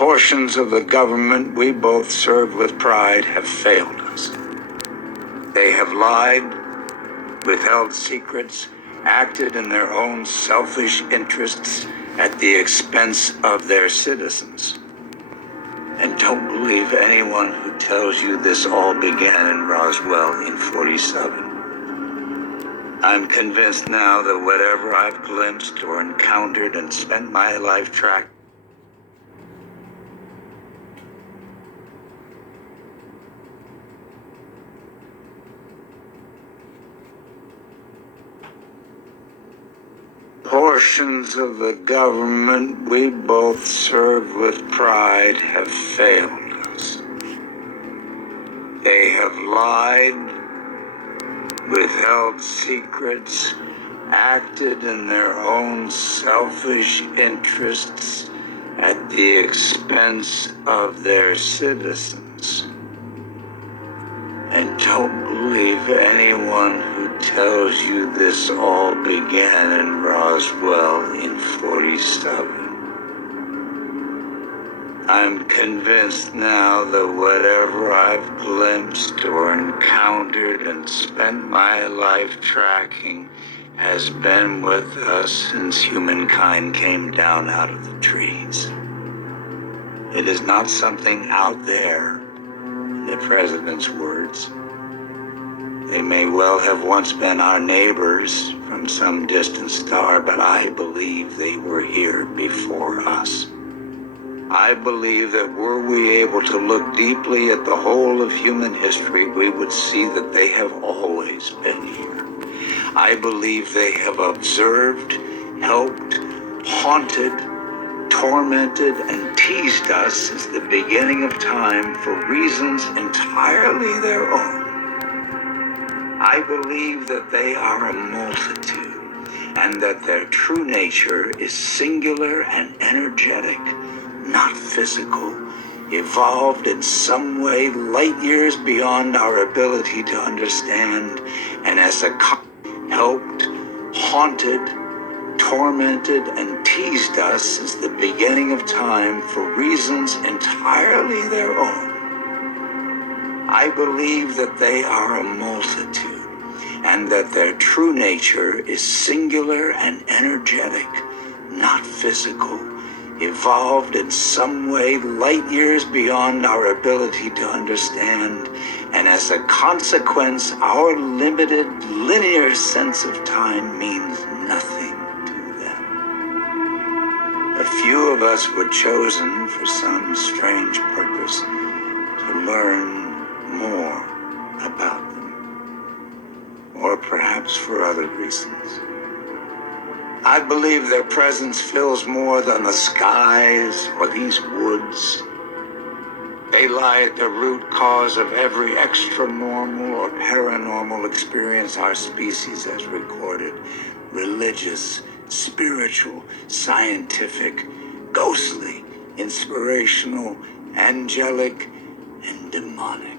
Portions of the government we both serve with pride have failed us. They have lied, withheld secrets, acted in their own selfish interests at the expense of their citizens. And don't believe anyone who tells you this all began in Roswell in 47. I'm convinced now that whatever I've glimpsed or encountered and spent my life tracking, portions of the government we both serve with pride have failed us. They have lied, withheld secrets, acted in their own selfish interests at the expense of their citizens. And don't believe anyone who tells you this all began in Roswell in 47. I'm convinced now that whatever I've glimpsed or encountered and spent my life tracking has been with us since humankind came down out of the trees. It is not something out there, in the president's words. They may well have once been our neighbors from some distant star, but I believe they were here before us. I believe that were we able to look deeply at the whole of human history, we would see that they have always been here. I believe they have observed, helped, haunted, tormented, and teased us since the beginning of time for reasons entirely their own. I believe that they are a multitude, and that their true nature is singular and energetic, not physical, evolved in some way light years beyond our ability to understand, and as a helped, haunted, tormented, and teased us since the beginning of time for reasons entirely their own. I believe that they are a multitude, and that their true nature is singular and energetic, not physical, evolved in some way light years beyond our ability to understand, and as a consequence, our limited, linear sense of time means nothing to them. A few of us were chosen for some strange purpose to learn more about them, or perhaps for other reasons. I believe their presence fills more than the skies or these woods. They lie at the root cause of every extra-normal or paranormal experience our species has recorded. Religious, spiritual, scientific, ghostly, inspirational, angelic, and demonic.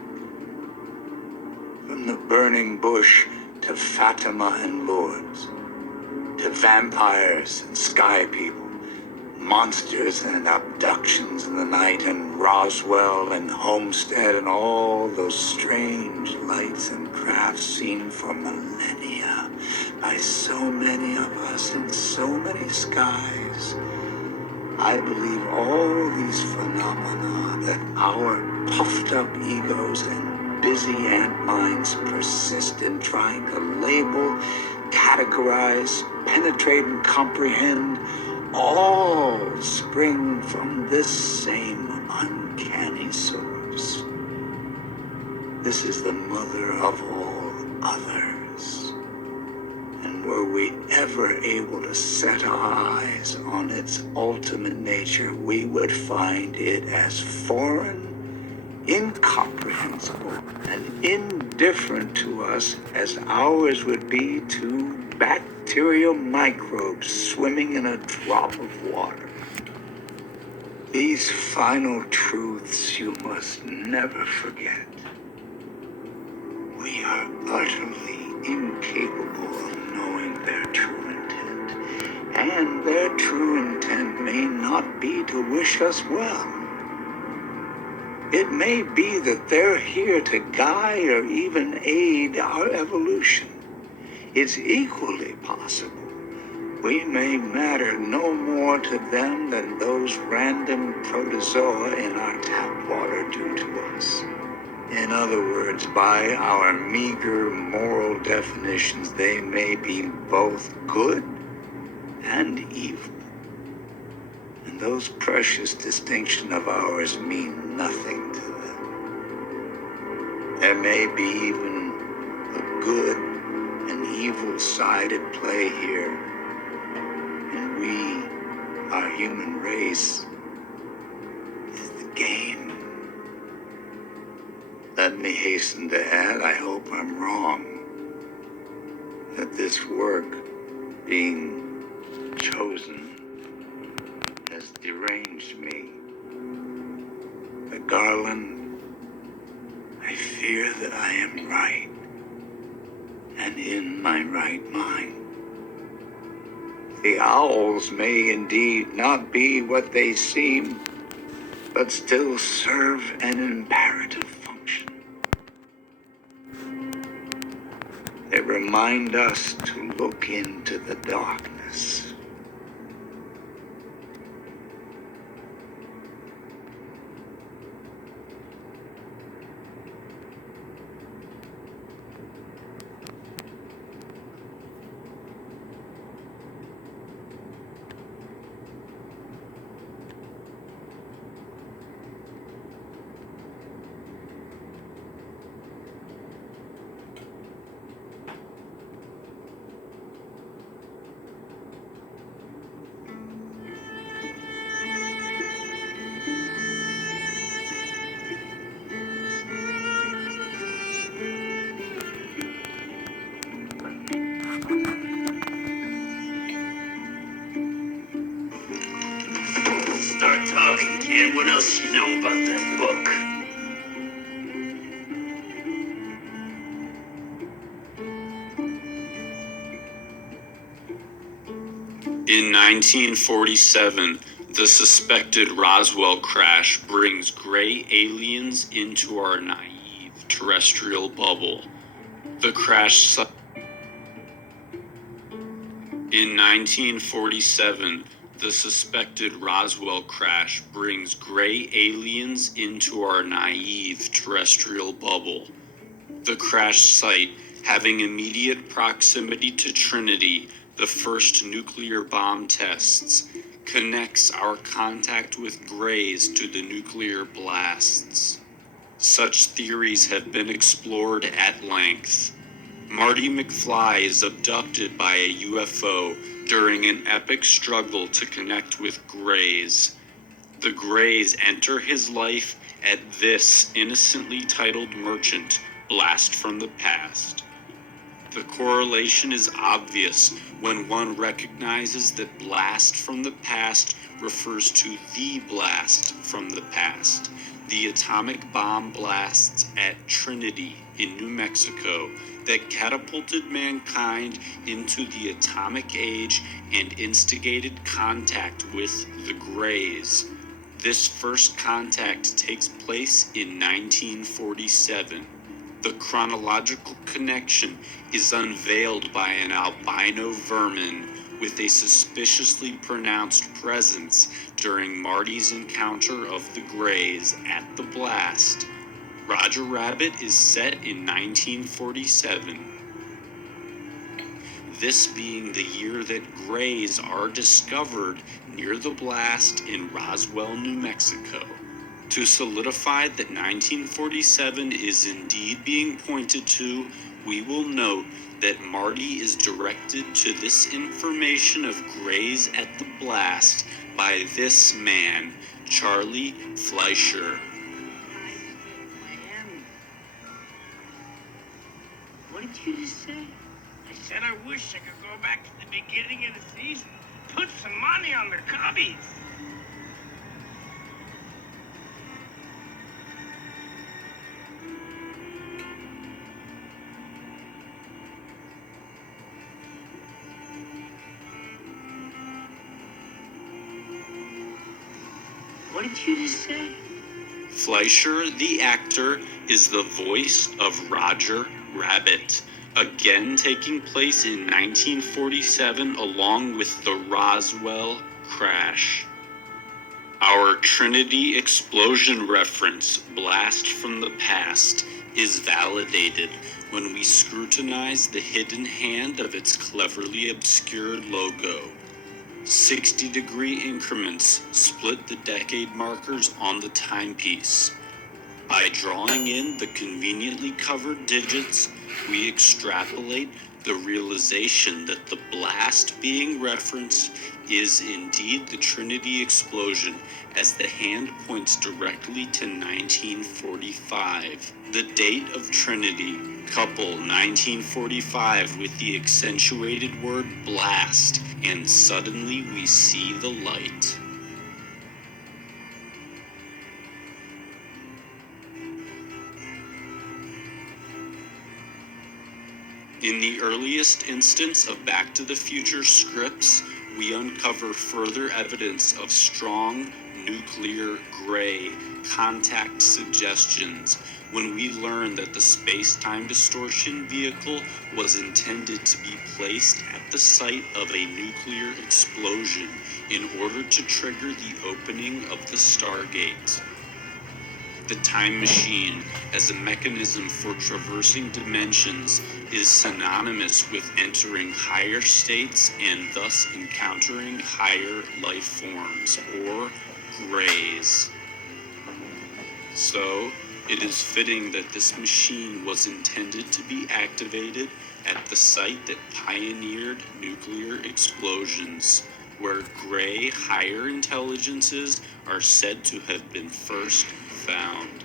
From the burning bush to Fatima and Lourdes, to vampires and sky people, monsters and abductions in the night, and Roswell and Homestead and all those strange lights and crafts seen for millennia by so many of us in so many skies. I believe all these phenomena that our puffed up egos and busy ant minds persist in trying to label, categorize, penetrate, and comprehend, all spring from this same uncanny source. This is the mother of all others. And were we ever able to set our eyes on its ultimate nature, we would find it as foreign, incomprehensible, and indifferent to us as ours would be to bacterial microbes swimming in a drop of water. These final truths you must never forget. We are utterly incapable of knowing their true intent, and their true intent may not be to wish us well. It may be that they're here to guide or even aid our evolution. It's equally possible we may matter no more to them than those random protozoa in our tap water do to us. In other words, by our meager moral definitions, they may be both good and evil. And those precious distinctions of ours mean nothing to them. There may be even a good and evil side at play here. And we, our human race, is the game. Let me hasten to add, I hope I'm wrong, that this work being chosen has deranged me. But Garland, I fear that I am right, and in my right mind. The owls may indeed not be what they seem, but still serve an imperative function. They remind us to look into the darkness. Start talking, kid. What else you know about that book? In 1947, the suspected Roswell crash brings gray aliens into our naive terrestrial bubble. The crash site. In 1947, the suspected Roswell crash brings gray aliens into our naive terrestrial bubble. The crash site, having immediate proximity to Trinity, the first nuclear bomb tests, connects our contact with grays to the nuclear blasts. Such theories have been explored at length. Marty McFly is abducted by a UFO during an epic struggle to connect with grays. The grays enter his life at this innocently titled merchant, Blast from the Past. The correlation is obvious when one recognizes that Blast from the Past refers to the blast from the past, the atomic bomb blasts at Trinity in New Mexico that catapulted mankind into the atomic age and instigated contact with the grays. This first contact takes place in 1947. The chronological connection is unveiled by an albino vermin with a suspiciously pronounced presence during Marty's encounter of the Greys at the blast. Roger Rabbit is set in 1947. This being the year that Greys are discovered near the blast in Roswell, New Mexico. To solidify that 1947 is indeed being pointed to, we will note that Marty is directed to this information of Greys at the blast by this man, Charlie Fleischer. What did you just say? I said I wish I could go back to the beginning of the season, put some money on the Cubbies. What did you just say? Fleischer, the actor, is the voice of Roger Rabbit, again taking place in 1947 along with the Roswell crash. Our Trinity explosion reference, Blast from the Past, is validated when we scrutinize the hidden hand of its cleverly obscured logo. 60-degree increments split the decade markers on the timepiece. By drawing in the conveniently covered digits, we extrapolate the realization that the blast being referenced is indeed the Trinity explosion, as the hand points directly to 1945. The date of Trinity, couple 1945 with the accentuated word blast, and suddenly we see the light. In the earliest instance of Back to the Future scripts, we uncover further evidence of strong nuclear gray contact suggestions when we learn that the space-time distortion vehicle was intended to be placed at the site of a nuclear explosion in order to trigger the opening of the Stargate. The time machine, as a mechanism for traversing dimensions, is synonymous with entering higher states and thus encountering higher life forms, or grays. So, it is fitting that this machine was intended to be activated at the site that pioneered nuclear explosions, where gray higher intelligences are said to have been first found.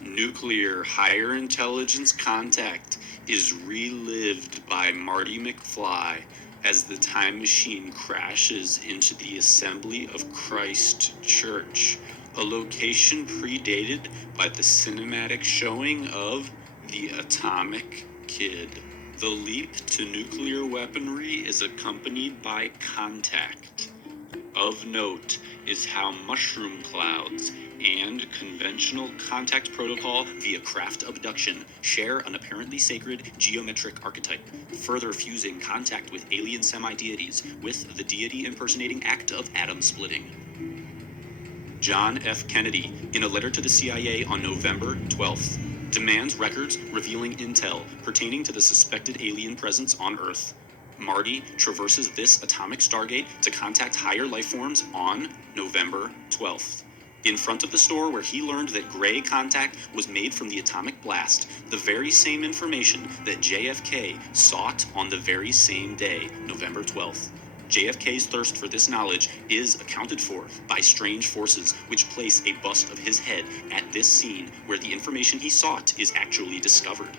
Nuclear higher intelligence contact is relived by Marty McFly as the time machine crashes into the Assembly of Christ Church, a location predated by the cinematic showing of The Atomic Kid. The leap to nuclear weaponry is accompanied by contact. Of note is how mushroom clouds and conventional contact protocol via craft abduction share an apparently sacred geometric archetype, further fusing contact with alien semi-deities with the deity impersonating act of atom splitting. John F. Kennedy, in a letter to the CIA on November 12th, demands records revealing intel pertaining to the suspected alien presence on Earth. Marty traverses this atomic stargate to contact higher life forms on November 12th. In front of the store where he learned that gray contact was made from the atomic blast, the very same information that JFK sought on the very same day, November 12th. JFK's thirst for this knowledge is accounted for by strange forces which place a bust of his head at this scene where the information he sought is actually discovered.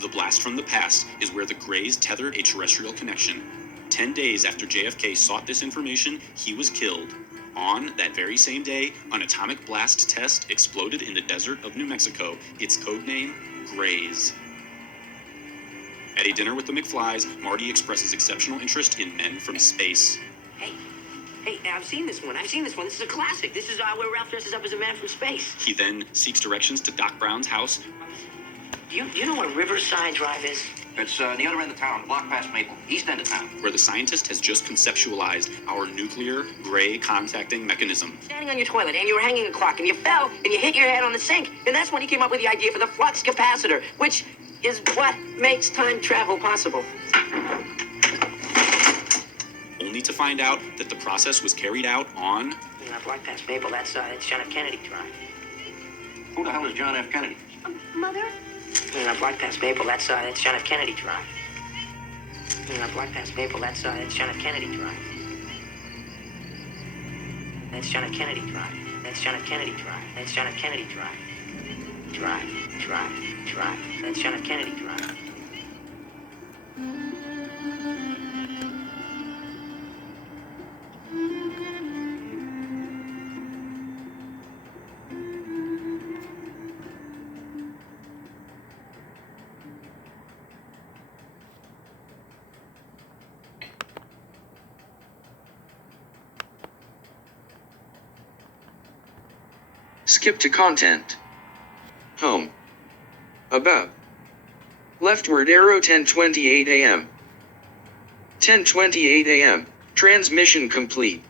The blast from the past is where the Greys tethered a terrestrial connection. 10 days after JFK sought this information, he was killed. On that very same day, an atomic blast test exploded in the desert of New Mexico, its codename Greys. At a dinner with the McFlys, Marty expresses exceptional interest in men from space. Hey, I've seen this one. This is a classic. This is where Ralph dresses up as a man from space. He then seeks directions to Doc Brown's house. Do you know what Riverside Drive is? It's the other end of town, block past Maple, east end of town. Where the scientist has just conceptualized our nuclear gray contacting mechanism. Standing on your toilet and you were hanging a clock and you fell and you hit your head on the sink. And that's when he came up with the idea for the flux capacitor, which is what makes time travel possible. Only to find out that the process was carried out on... Block past Maple, that's John F. Kennedy Drive. Who the hell is John F. Kennedy? Mother? Block past Maple, that's John F. Kennedy Drive. Block past Maple, that's John F. Kennedy Drive. That's John F. Kennedy Drive. That's John F. Kennedy Drive. That's John F. Kennedy Drive. Drive. That's John F. Kennedy Drive. Skip to content. Home. About. Leftward arrow 10:28 a.m. 10:28 a.m. Transmission complete.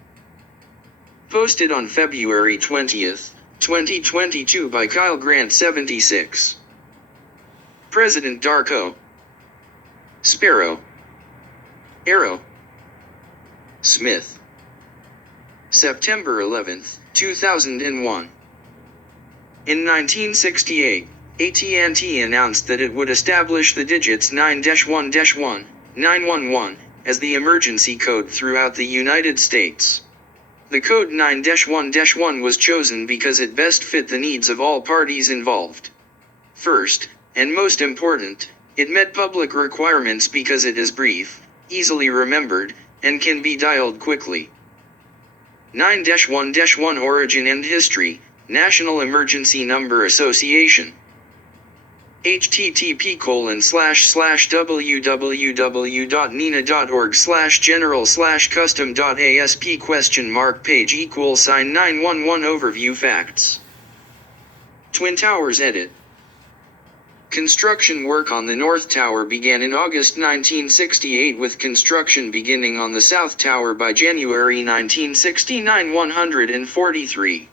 Posted on February 20th, 2022 by Kyle Grant 76. President Darko. Sparrow. Arrow. Smith. September 11th, 2001. In 1968, AT&T announced that it would establish the digits 9-1-1, 911, as the emergency code throughout the United States. The code 9-1-1 was chosen because it best fit the needs of all parties involved. First, and most important, it met public requirements because it is brief, easily remembered, and can be dialed quickly. 9-1-1 Origin and History, National Emergency Number Association. http://www.nina.org/general/custom.asp ? Page = 911 Overview Facts. Twin Towers Edit. Construction work on the North Tower began in August 1968 with construction beginning on the South Tower by January 1969. 143.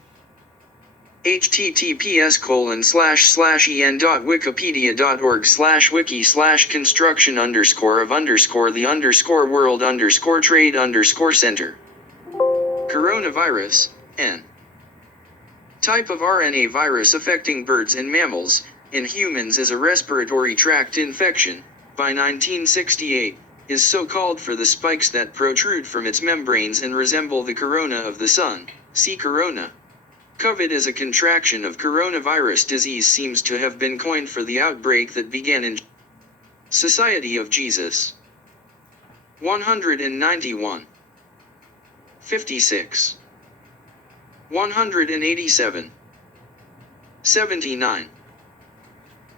https://en.wikipedia.org/wiki/construction_of_the_world_trade_center. Coronavirus, N. Type of RNA virus affecting birds and mammals. In humans as a respiratory tract infection, by 1968, is so called for the spikes that protrude from its membranes and resemble the corona of the sun. See corona. COVID as a contraction of coronavirus disease seems to have been coined for the outbreak that began in Society of Jesus. 191. 56. 187. 79.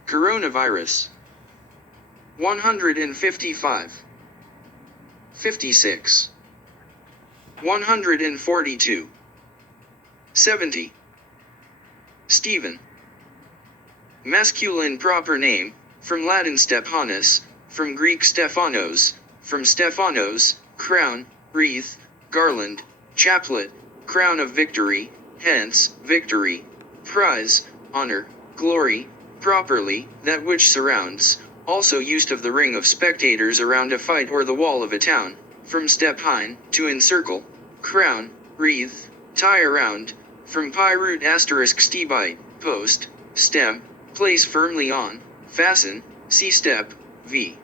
Coronavirus. 155. 56. 142. 70. Stephen. Masculine proper name, from Latin Stephanus, from Greek Stephanos, from Stephanos, crown, wreath, garland, chaplet, crown of victory, hence, victory, prize, honor, glory, properly, that which surrounds, also used of the ring of spectators around a fight or the wall of a town, from stepine, to encircle, crown, wreath, tie around, from pi root asterisk stebite, post, stem, place firmly on, fasten, see step, v.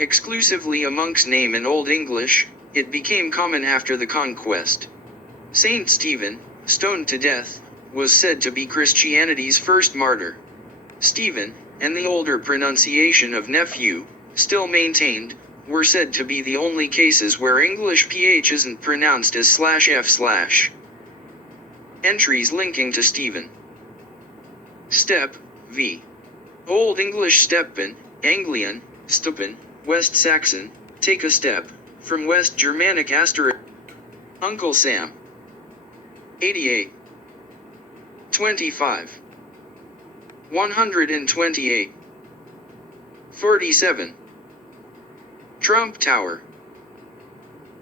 Exclusively a monk's name in Old English, it became common after the conquest. Saint Stephen, stoned to death, was said to be Christianity's first martyr. Stephen, and the older pronunciation of nephew, still maintained, were said to be the only cases where English ph isn't pronounced as /f/. Entries linking to Stephen. Step, v. Old English steppen, Anglian, stuppen, West Saxon, take a step, from West Germanic asterisk. Uncle Sam. 88. 25. 128. 47. Trump Tower.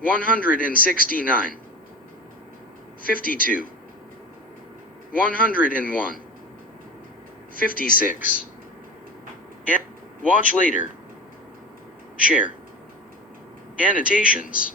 169. 52. 101. 56. And watch later. Share. Annotations.